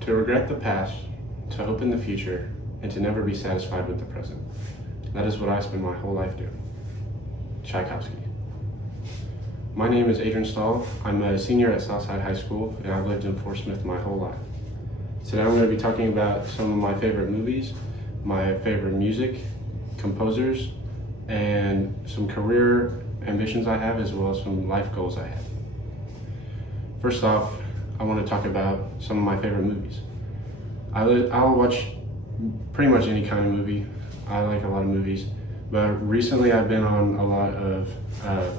To regret the past, to hope in the future, and to never be satisfied with the present. That is what I spend my whole life doing. Tchaikovsky. My name is Adrian Stahl. I'm a senior at Southside High School, and I've lived in Fort Smith my whole life. Today I'm going to be talking about some of my favorite movies, my favorite music, composers, and some career ambitions I have, as well as some life goals I have. First off, I want to talk about some of my favorite movies. I'll watch pretty much any kind of movie. I like a lot of movies, but recently I've been on a lot of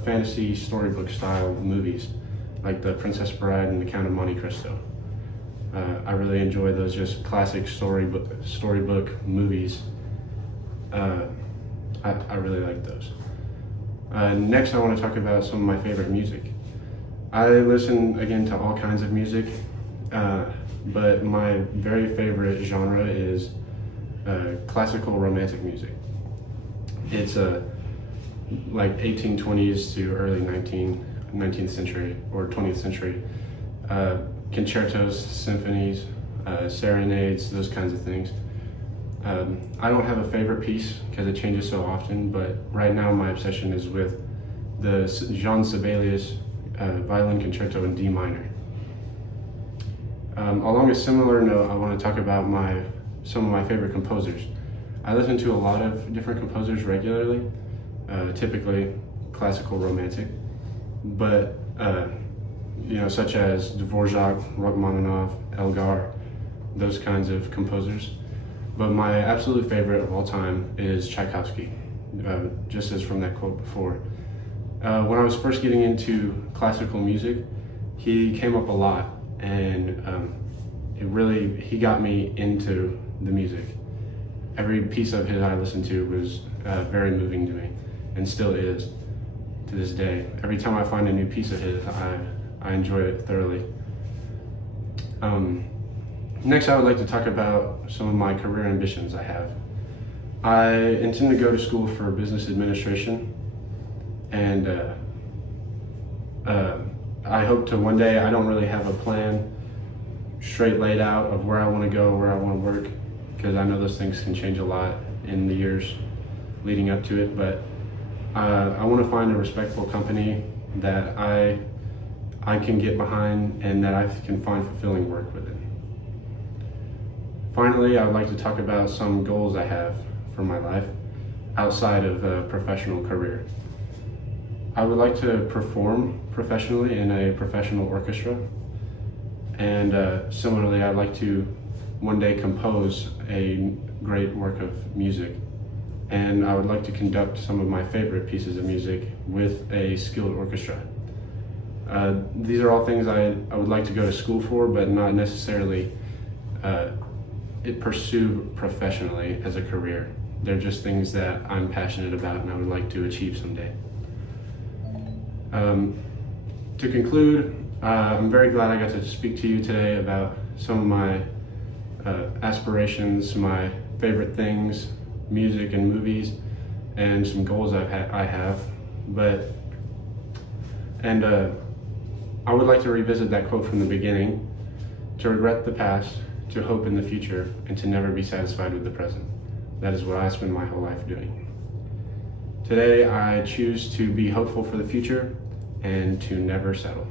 fantasy storybook style movies, like The Princess Bride and The Count of Monte Cristo. I really enjoy those just classic storybook movies. I really like those. Next, I want to talk about some of my favorite music. I listen again to all kinds of music, but my very favorite genre is classical romantic music. It's like 1820s to early 19th century or 20th century. Concertos, symphonies, serenades, those kinds of things. I don't have a favorite piece because it changes so often, but right now my obsession is with the Jean Sibelius violin concerto in D minor. Along a similar note, I want to talk about some of my favorite composers. I listen to a lot of different composers regularly, typically classical romantic, but such as Dvorak, Rachmaninoff, Elgar, those kinds of composers. But my absolute favorite of all time is Tchaikovsky, just as from that quote before. When I was first getting into classical music, he came up a lot, and he got me into the music. Every piece of his I listened to was very moving to me, and still is to this day. Every time I find a new piece of his, I enjoy it thoroughly. Next, I would like to talk about some of my career ambitions I have. I intend to go to school for business administration, and I hope to one day, I don't really have a plan straight laid out of where I want to go, where I want to work, because I know those things can change a lot in the years leading up to it, but I want to find a respectful company that I can get behind and that I can find fulfilling work with it. Finally, I would like to talk about some goals I have for my life outside of a professional career. I would like to perform professionally in a professional orchestra, and similarly, I'd like to one day compose a great work of music, and I would like to conduct some of my favorite pieces of music with a skilled orchestra. These are all things I would like to go to school for, but not necessarily pursue professionally as a career. They're just things that I'm passionate about and I would like to achieve someday. To conclude, I'm very glad I got to speak to you today about some of my aspirations, my favorite things, music and movies, and some goals I have. I would like to revisit that quote from the beginning: to regret the past, to hope in the future, and to never be satisfied with the present. That is what I spend my whole life doing. Today, I choose to be hopeful for the future and to never settle.